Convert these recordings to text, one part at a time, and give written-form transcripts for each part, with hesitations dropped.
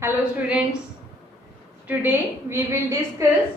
Hello students, today we will discuss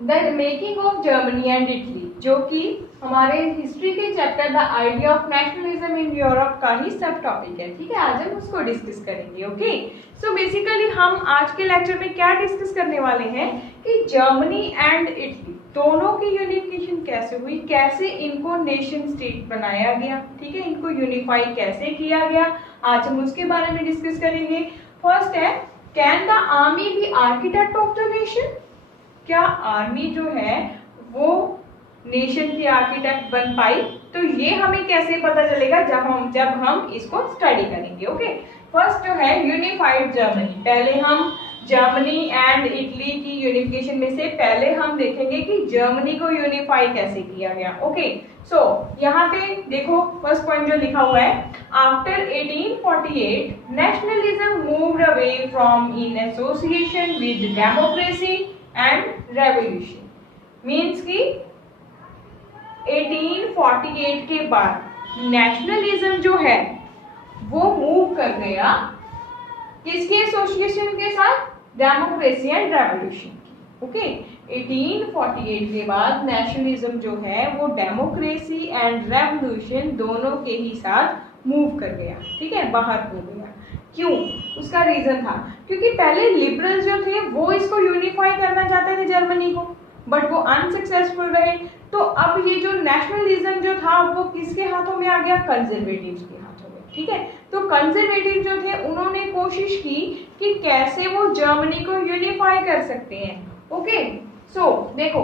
the making of Germany and Italy, जो कि हमारे history के chapter the idea of nationalism in Europe का ही सब topic है। ठीक है, आज हम उसको डिस्कस करेंगे। ओके, सो बेसिकली हम आज के लेक्चर में क्या डिस्कस करने वाले हैं कि जर्मनी एंड इटली दोनों की यूनिफिकेशन कैसे हुई, कैसे इनको नेशन स्टेट बनाया गया। ठीक है, इनको यूनिफाई कैसे किया गया, आज हम उसके बारे में डिस्कस करेंगे। फर्स्ट है, can the army be architect of the nation? क्या आर्मी जो है वो नेशन की आर्किटेक्ट बन पाई? तो ये हमें कैसे पता चलेगा जब हम इसको स्टडी करेंगे। ओके, फर्स्ट जो है यूनिफाइड जर्मनी। पहले हम जर्मनी एंड इटली की यूनिफिकेशन में से पहले हम देखेंगे कि जर्मनी को यूनिफाई कैसे किया गया। ओके, सो यहाँ पे देखो फर्स्ट पॉइंट जो लिखा हुआ है, after 1848 nationalism moved away from in association with democracy and revolution. Means की 1848 के बाद नेशनलिज्म जो है वो मूव कर गया किसके एसोसिएशन के साथ? डेमोक्रेसी एंड रेवोल्यूशन की। ओके, 1848 के बाद नेशनलिज्म जो है वो डेमोक्रेसी एंड रेवोल्यूशन दोनों के ही साथ मूव कर गया। ठीक है, बाहर हो गया। क्यों? उसका रीजन था क्योंकि पहले लिबरल जो थे वो इसको यूनिफाई करना चाहते थे जर्मनी को, बट वो अनसक्सेसफुल रहे। तो अब ये जो नेशनलिज्म जो था वो किसके हाथों में आ गया? कंजर्वेटिव्स के हाथों में। ठीक है, तो कंजर्वेटिव जो थे उन्होंने कोशिश की कि कैसे वो जर्मनी को यूनिफाई कर सकते हैं। ओके, सो देखो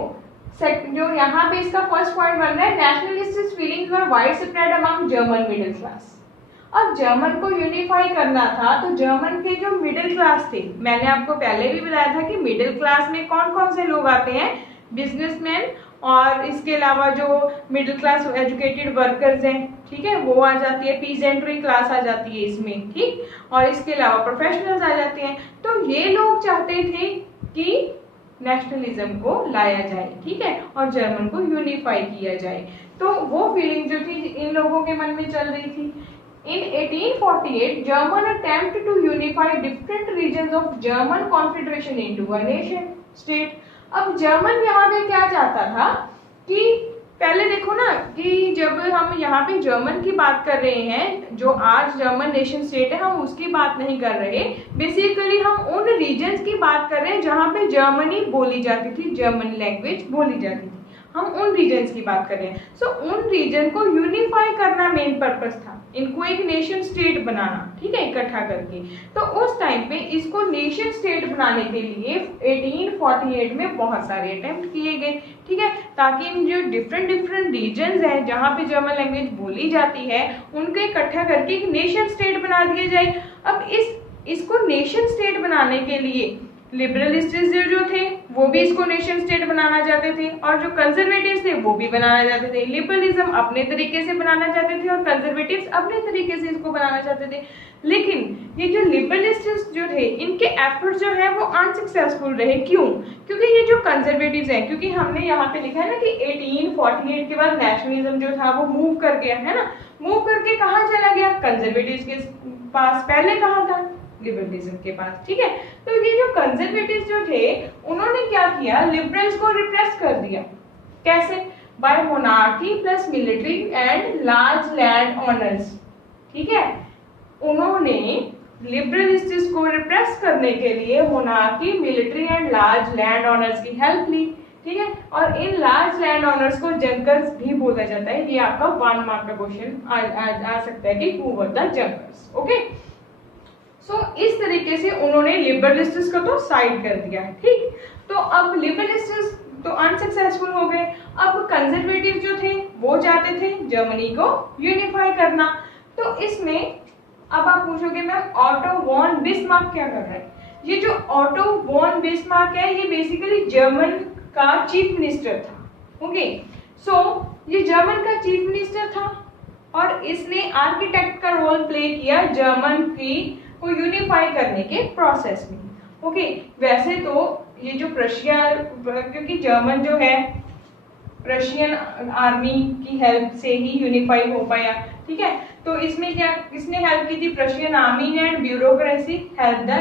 जो यहाँ पे इसका फर्स्ट पॉइंट बन रहा है, nationalist feelings were widespread among German middle class. अब जर्मन को यूनिफाई करना था तो जर्मन के जो मिडिल क्लास थे, मैंने आपको पहले भी बताया था कि मिडिल क्लास में कौन कौन से लोग आते हैं? बिजनेसमैन, और इसके अलावा जो मिडिल क्लास एजुकेटेड वर्कर्स हैं, ठीक है, वो आ जाती है, पीजेंट्री क्लास आ जाती है इसमें। ठीक, और इसके अलावा प्रोफेशनल्स आ जाते हैं। तो ये लोग चाहते थे कि नेशनलिज्म को लाया जाए, ठीक है, और जर्मन को यूनिफाई किया जाए। तो वो फीलिंग जो थी इन लोगों के मन में चल रही थी। In 1848, German attempt to unify different regions of German Confederation into a nation state. अब जर्मन यहाँ पे क्या चाहता था कि पहले देखो ना कि जब हम यहाँ पे जर्मन की बात कर रहे हैं, जो आज जर्मन नेशन स्टेट है, हम उसकी बात नहीं कर रहे। बेसिकली हम उन रीजन्स की बात कर रहे हैं जहाँ पे जर्मनी बोली जाती थी, जर्मन लैंग्वेज बोली जाती थी, हम उन रीजन्स की बात कर रहे हैं। सो उन रीजन को यूनिफाई करना मेन पर्पस था, इनको एक नेशन स्टेट बनाना, ठीक है, इकट्ठा करके। तो उस टाइम पे इसको नेशन स्टेट बनाने के लिए 1848 में बहुत सारे अटेम्प्ट किए गए, ठीक है, ताकि इन जो डिफरेंट रीजन्स हैं जहाँ पे जर्मन लैंग्वेज बोली जाती है उनको इकट्ठा करके एक नेशन स्टेट बना दिया जाए। अब इसको नेशन स्टेट बनाने के लिए लिबरलिस्ट जो थे वो भी इसको नेशन स्टेट बनाना चाहते थे, और जो कंजर्वेटिव्स थे वो भी बनाना चाहते थे। लिबरलिज्म अपने तरीके से बनाना चाहते थे और कंजर्वेटिव्स अपने तरीके से इसको बनाना चाहते थे। लेकिन ये जो लिबरलिस्ट जो थे इनके एफर्ट्स जो है वो अनसक्सेसफुल रहे। क्यों? क्योंकि ये जो कंजर्वेटिव्स हैं, क्योंकि हमने यहाँ पे लिखा है ना कि 1848 के बाद नेशनलिज्म जो था वो मूव कर गया है ना, मूव करके कहाँ चला गया? कंजर्वेटिव्स के पास। पहले कहाँ था? लिबरलिज्म के पास। ठीक है, तो ये जो कंजर्वेटिव्स जो थे उन्होंने क्या किया? लिबरल्स को रिप्रेस कर दिया। कैसे? By monarchy plus military and large land owners. ठीक है, उन्होंने लिबरलिस्ट्स को रिप्रेस करने के लिए monarchy, military and large land owners की हेल्प ली। ठीक है, और इन लार्ज लैंड ऑनर्स को जंकर्स भी बोला जाता है। ये आपका 1 मार्क का क्वेश्चन आ सकता है कि who were the Junkers. Okay, so इस तरीके से उन्होंने लिबरलिस्ट्स को तो साइड कर दिया है। ठीक, तो अब लिबरलिस्ट्स तो अनसक्सेसफुल हो गए। अब कंजर्वेटिव जो थे वो चाहते थे जर्मनी को यूनिफाई करना। तो इसमें अब आप पूछोगे मैम ऑटो वॉन बिस्मार्क क्या कर रहा है? ये जो ऑटो वॉन बिस्मार्क है ये बेसिकली जर्मन का चीफ मिनिस्टर था। ओके, सो ये जर्मन का चीफ मिनिस्टर था और इसने आर्किटेक्ट का रोल प्ले किया जर्मन की को यूनिफाई करने के प्रोसेस में। ओके, वैसे तो ये जो प्रशिया, क्योंकि जर्मन जो है रशियन आर्मी की हेल्प से ही यूनिफाई हो पाया। ठीक है, तो इसमें क्या किसने हेल्प की थी? Prussian army and bureaucracy help the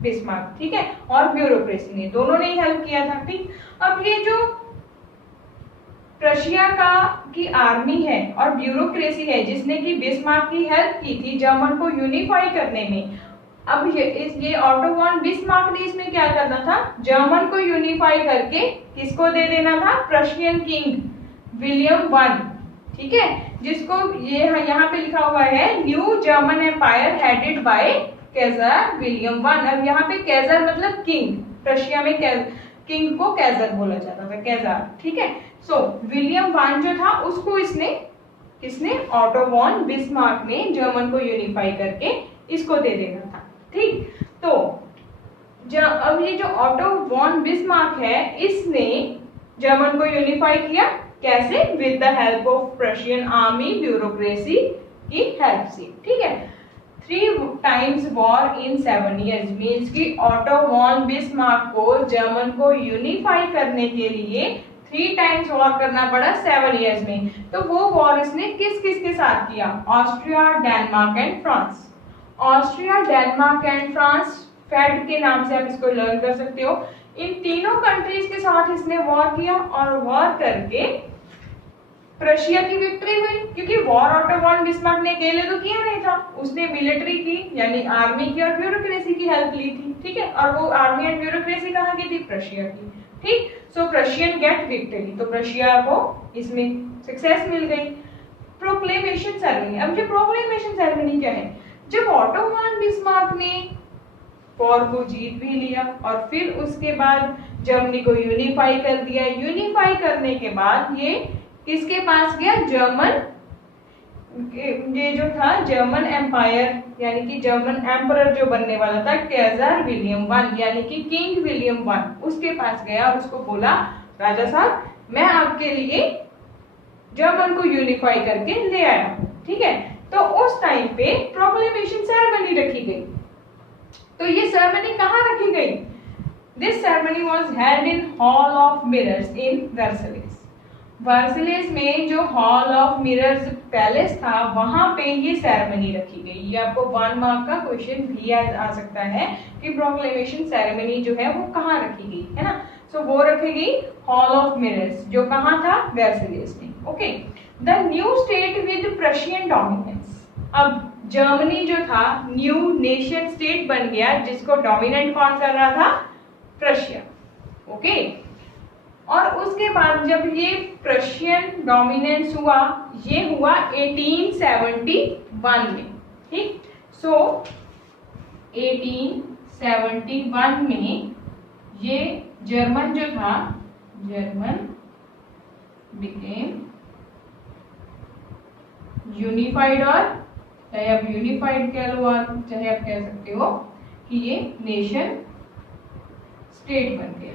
Bismarck, ठीक है, और ब्यूरोक्रेसी ने, दोनों ने ही हेल्प किया था। ठीक, अब ये जो प्रशिया की आर्मी है और ब्यूरोक्रेसी है जिसने की बिस्मार्क की हेल्प की थी जर्मन को यूनिफाई करने में, अब ये ऑटो वॉन बिस्मार्क ने इसमें क्या करना था, जर्मन को यूनिफाई करके किसको दे देना था, प्रशियन किंग विलियम वन, ठीक है, जिसको ये यहाँ पे लिखा हुआ है new German empire headed by Kaiser William one. अब यहाँ पे कैजर मतलब किंग, प्रशिया में किंग को कैजर बोला जाता था, कैजर, ठीक है। सो विलियम वन जो था उसको किसने ऑटो वॉन बिस्मार्क ने जर्मन को यूनिफाई करके इसको दे देना था। ठीक, तो अब ये जो ऑटो वॉन बिस्मार्क है इसने जर्मन को यूनिफाई किया, कैसे, with the help of Prussian army bureaucracy की हेल्प से, ठीक है। 3 times war in 7 years means कि ऑटो वॉन बिस्मार्क को जर्मन को यूनिफाई करने के लिए 3 times वॉर करना पड़ा 7 years में। तो वो वॉर इसने किस किस के साथ किया, Austria, Denmark and France. Austria, Denmark and France, फेड के नाम से आप इसको लर्न कर सकते हो। इन तीनों कंट्रीज के साथ इसने वॉर किया और वॉर करके प्रशिया की विक्ट्री हुई, क्योंकि वॉर ऑटो वॉन बिस्मार्क ने अकेले तो किया नहीं था, उसने मिलिट्री की यानी आर्मी की और ब्यूरोक्रेसी की हेल्प ली थी, ठीक है। और वो आर्मी एंड ब्यूरोक्रेसी कहाँ की थी, प्रशिया की, ठीक। सो प्रशियन गेट विक्ट्री, तो प्रशिया को इसमें सक्सेस मिल गई। प्रोक्लेमेशन सेरेमनी, अब जो प्रोक्लेमेशन सेरेमनी क्या है, जब ऑटो वॉन बिस्मार्क ने वॉर को जीत भी लिया और फिर उसके बाद जर्मनी को यूनिफाई कर दिया, यूनिफाई करने के बाद ये किसके पास गया, जर्मन, ये जो था जर्मन एम्पायर यानी कि जर्मन एम्परर जो बनने वाला था कैजर विलियम वन यानी कि किंग विलियम वन, उसके पास गया और उसको बोला, राजा साहब मैं आपके लिए जर्मन को यूनिफाई करके ले आया हूं, ठीक है। तो उस टाइम पे प्रोक्लेमेशन सेरेमनी रखी गई। तो ये सेरेमनी कहाँ रखी गई, this ceremony was held in hall of mirrors in Versailles. Versailles में जो हॉल ऑफ मिरर्स पैलेस था वहां पे ये सेरेमनी रखी गई। ये आपको 1 मार्क का क्वेश्चन भी आ सकता है कि प्रोक्लेमेशन सेरेमनी जो है वो कहाँ रखी गई, है ना। सो वो रखी गई हॉल ऑफ मिरर्स, जो कहाँ था, वर्सलिस में, okay. The new state with Prussian dominance, अब जर्मनी जो था न्यू नेशन स्टेट बन गया जिसको डोमिनेंट कौन कर रहा था, प्रशिया, ओके। और उसके बाद जब ये प्रशियन डोमिनेंस हुआ, ये हुआ 1871 में, ठीक। सो 1871 में ये जर्मन जो था, जर्मन बिकेम यूनिफाइड, और चाहे आप यूनिफाइड कह लो और चाहे आप कह सकते हो कि ये नेशन स्टेट बन गया,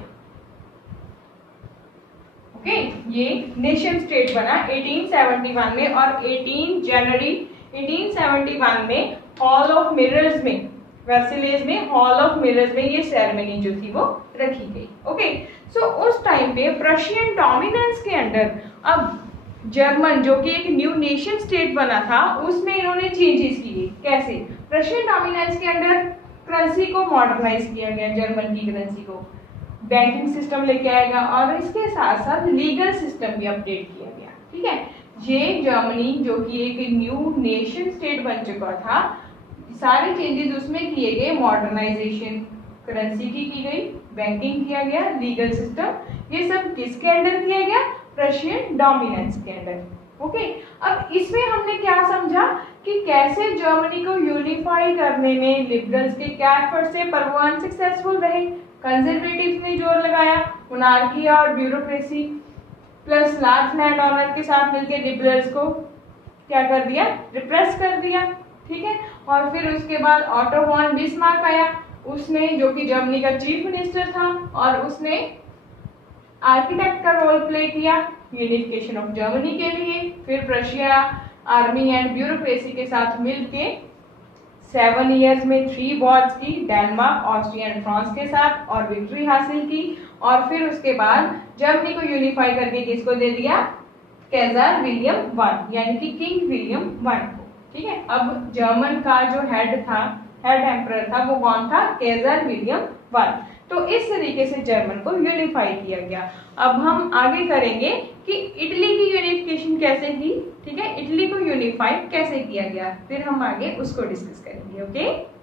ओके। ये नेशन स्टेट बना 1871 में और 18 जनवरी 1871 में हॉल ऑफ मिरर्स में, वर्सलिस में हॉल ऑफ मिरर्स में ये सेरेमनी जो थी वो रखी गई, ओके। सो उस टाइम पे प्रशियन डोमिनेंस के अंडर अब जर्मन जो कि एक न्यू नेशन स्टेट बना था उसमें इन्होंने चेंजेस किए, कैसे, प्रशियन डोमिनेंस के अंडर करेंसी को मॉडर्नाइज किया गया, जर्मन की करेंसी को, बैंकिंग सिस्टम लेके आएगा और इसके साथ साथ लीगल सिस्टम भी अपडेट किया गया, ठीक है। ये जर्मनी जो कि एक न्यू नेशन स्टेट बन चुका था, सारे चेंजेस उसमें किए गए, मॉडर्नाइजेशन करेंसी की गई, बैंकिंग किया गया, लीगल सिस्टम, ये सब किसके अंडर किया गया, प्रशियन डोमिनेंस के अंडर, ओके। अब इसमें हमने क्या समझा कि कैसे जर्मनी को यूनिफाई करने में लिबरल्स के क्या एफर्ट से, पर वो अनसक्सेसफुल रहे। कंजर्वेटिव्स ने जोर लगाया, मोनार्की और bureaucracy plus large land owner के साथ मिलकर लिबरल्स को क्या कर दिया, रिप्रेस कर दिया, ठीक है। और फिर उसके बाद ऑटो वॉन बिस्मार्क आया, उसने जो कि जर्मनी का चीफ मिनिस्टर था और उसने आर्किटेक्ट का रोल प्ले किया यूनिफिकेशन ऑफ जर्मनी के लिए। फिर प्रशिया आर्मी एंड ब्यूरोक्रेसी के साथ मिलके 7 ईयर्स में 3 वॉर्स की, डेनमार्क, ऑस्ट्रिया एंड फ्रांस के साथ, और विक्ट्री हासिल की। और फिर उसके बाद जर्मनी को यूनिफाई करके किसको दे दिया, कैजर विलियम वन यानी कि किंग विलियम वन को, ठीक है। अब जर्मन का जो हेड था, हेड एम्परर था वो कौन था, केजर विलियम वन। तो इस तरीके से जर्मन को यूनिफाई किया गया। अब हम आगे करेंगे कि इटली की यूनिफिकेशन कैसे की, ठीक है, इटली को यूनिफाई कैसे किया गया, फिर हम आगे उसको डिस्कस करेंगे। ओके।